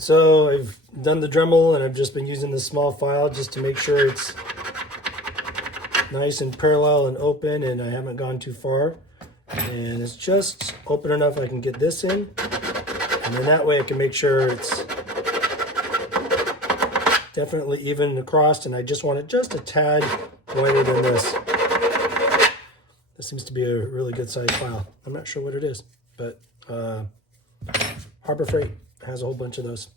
so I've done the Dremel and I've just been using the small file just to make sure it's nice and parallel and open and I haven't gone too far. And it's just open enough I can get this in. And then that way I can make sure it's definitely even across, and I just want it just a tad wider than this. This seems to be a really good size file. I'm not sure what it is, but Harbor Freight has a whole bunch of those.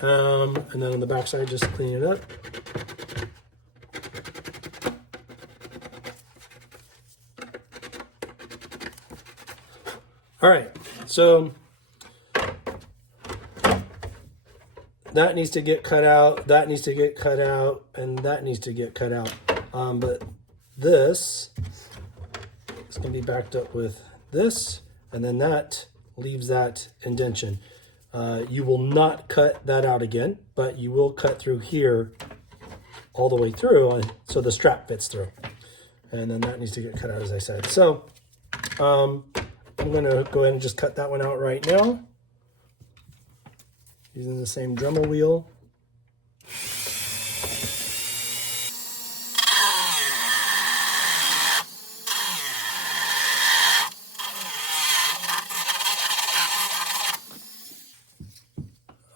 And then on the back side, just clean it up. All right, so that needs to get cut out, that needs to get cut out, and that needs to get cut out. But this is going to be backed up with this, and then that leaves that indentation. You will not cut that out again, but you will cut through here all the way through, so the strap fits through. And then that needs to get cut out, as I said. So I'm going to go ahead and just cut that one out right now, using the same Dremel wheel.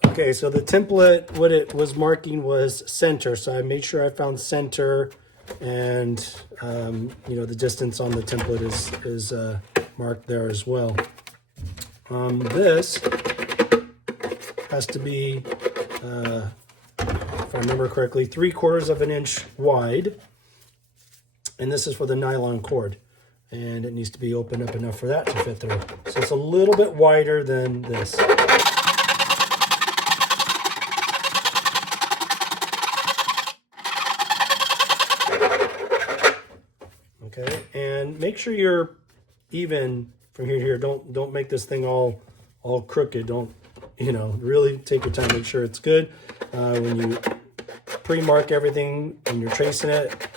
Okay, so the template, what it was marking was center, so I made sure I found center, and you know, the distance on the template is marked there as well. This has to be, if I remember correctly, 3/4 of an inch wide, and this is for the nylon cord, and it needs to be opened up enough for that to fit through. So it's a little bit wider than this. Okay, and make sure you're even from here to here. Don't make this thing all crooked. Don't, you know, really take your time, make sure it's good. When you pre-mark everything and you're tracing it,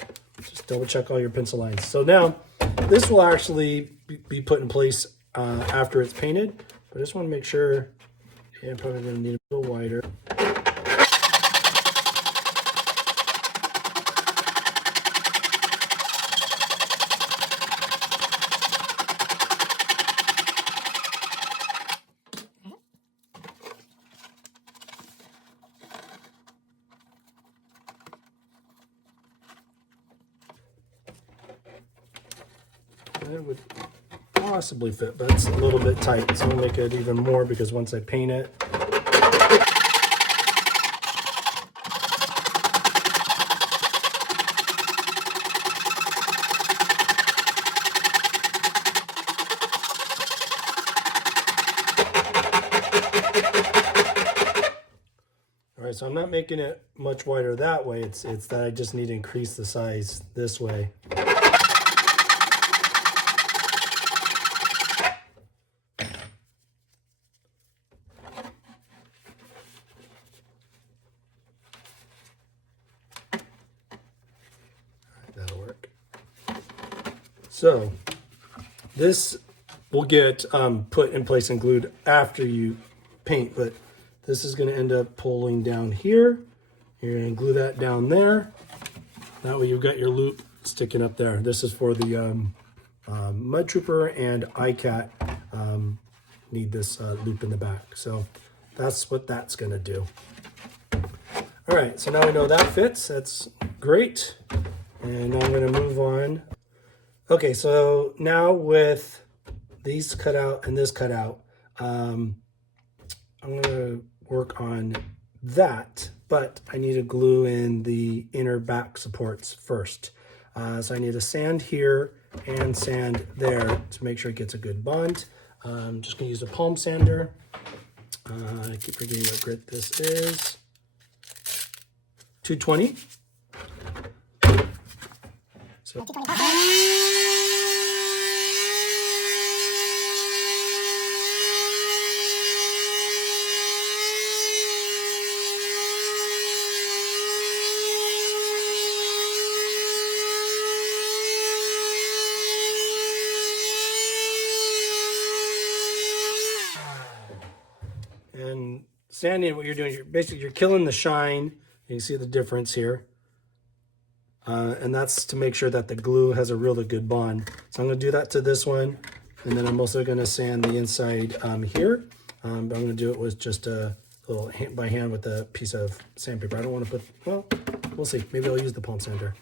just double check all your pencil lines. So now this will actually be put in place after it's painted, but I just want to make sure. Yeah, I'm probably going to need a little wider. It would possibly fit, but it's a little bit tight, so I'll make it even more because once I paint it, all right, so I'm not making it much wider that way. It's that I just need to increase the size this way. That'll work. So this will get put in place and glued after you paint, but this is going to end up pulling down here. You're going to glue that down there. That way you've got your loop sticking up there. This is for the Mud Trooper and ICAT need this loop in the back. So that's what that's going to do. All right, so now we know that fits. That's great. And now I'm going to move on. Okay, so now with these cut out and this cut out, I'm going to work on that, but I need to glue in the inner back supports first. So I need to sand here and sand there to make sure it gets a good bond. I'm just going to use a palm sander. I keep forgetting what grit this is. 220. So sanding, what you're doing, you're killing the shine. You can see the difference here. And that's to make sure that the glue has a really good bond. So I'm going to do that to this one. And then I'm also going to sand the inside here. But I'm going to do it with just a little by hand with a piece of sandpaper. I don't want to put, well, we'll see. Maybe I'll use the palm sander.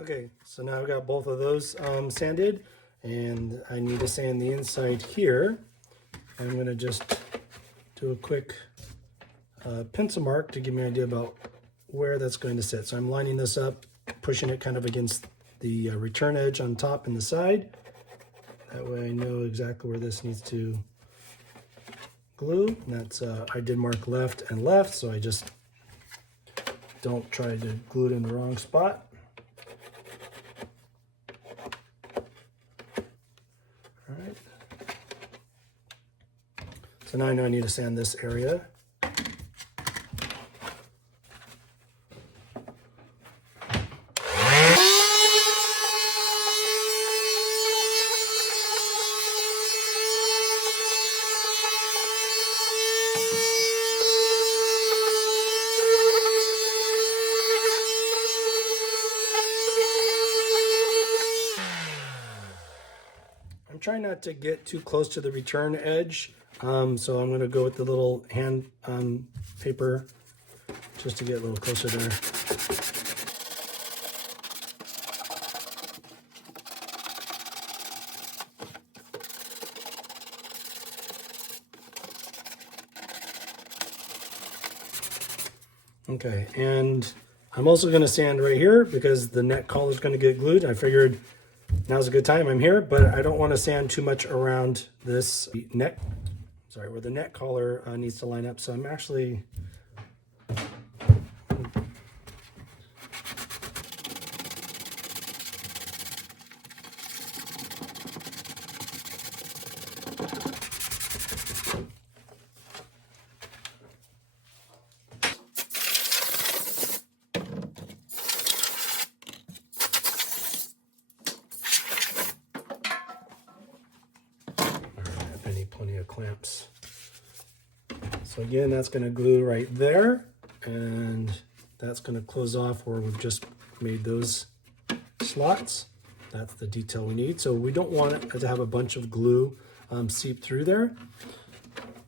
Okay, so now I've got both of those sanded, and I need to sand the inside here. I'm going to just do a quick pencil mark to give me an idea about where that's going to sit. So I'm lining this up, pushing it kind of against the return edge on top and the side. That way I know exactly where this needs to glue. And that's, I did mark left and left, so I just don't try to glue it in the wrong spot. All right. So now I know I need to sand this area. Try not to get too close to the return edge, so I'm going to go with the little hand paper just to get a little closer there. Okay, and I'm also going to sand right here because the neck collar is going to get glued. I figured now's a good time. I'm here, but I don't want to sand too much around this neck. Sorry, where the neck collar needs to line up. So I'm actually plenty of clamps. So again, that's going to glue right there, and that's going to close off where we've just made those slots. That's the detail we need. So we don't want it to have a bunch of glue seep through there.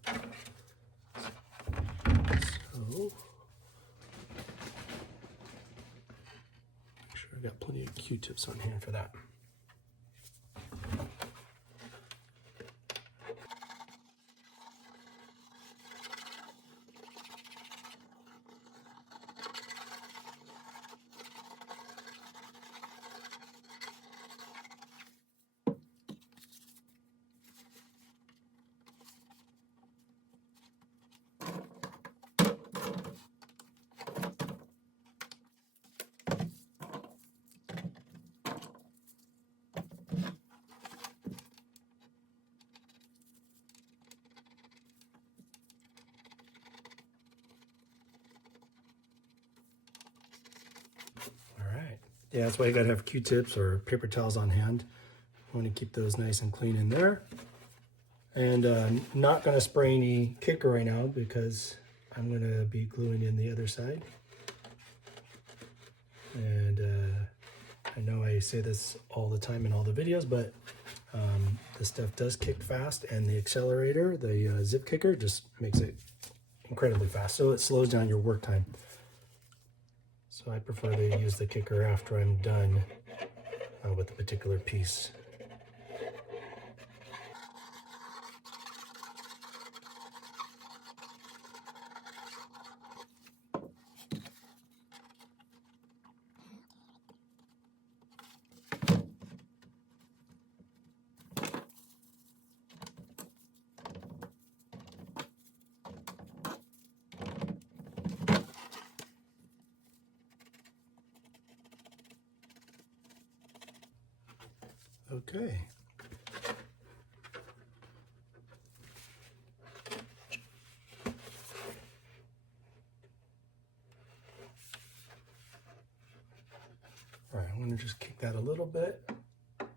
So make sure I've got plenty of Q-tips on hand for that. Yeah, that's why you gotta have Q-tips or paper towels on hand. You wanna keep those nice and clean in there. And not gonna spray any kicker right now because I'm gonna be gluing in the other side. And I know I say this all the time in all the videos, but this stuff does kick fast, and the accelerator, the zip kicker, just makes it incredibly fast. So it slows down your work time. So I prefer to use the kicker after I'm done with a particular piece. Okay. All right, I'm going to just kick that a little bit. Come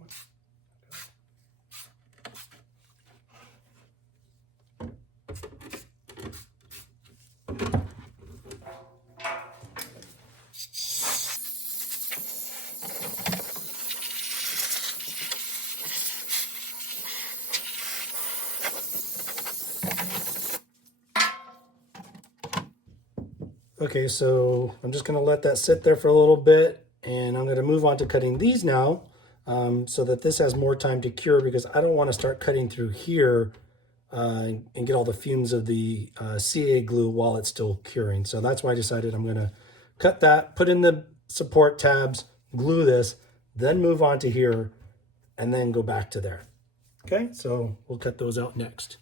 on. Okay, so I'm just gonna let that sit there for a little bit, and I'm gonna move on to cutting these now, so that this has more time to cure, because I don't wanna start cutting through here and get all the fumes of the CA glue while it's still curing. So that's why I decided I'm gonna cut that, put in the support tabs, glue this, then move on to here, and then go back to there. Okay, so we'll cut those out next.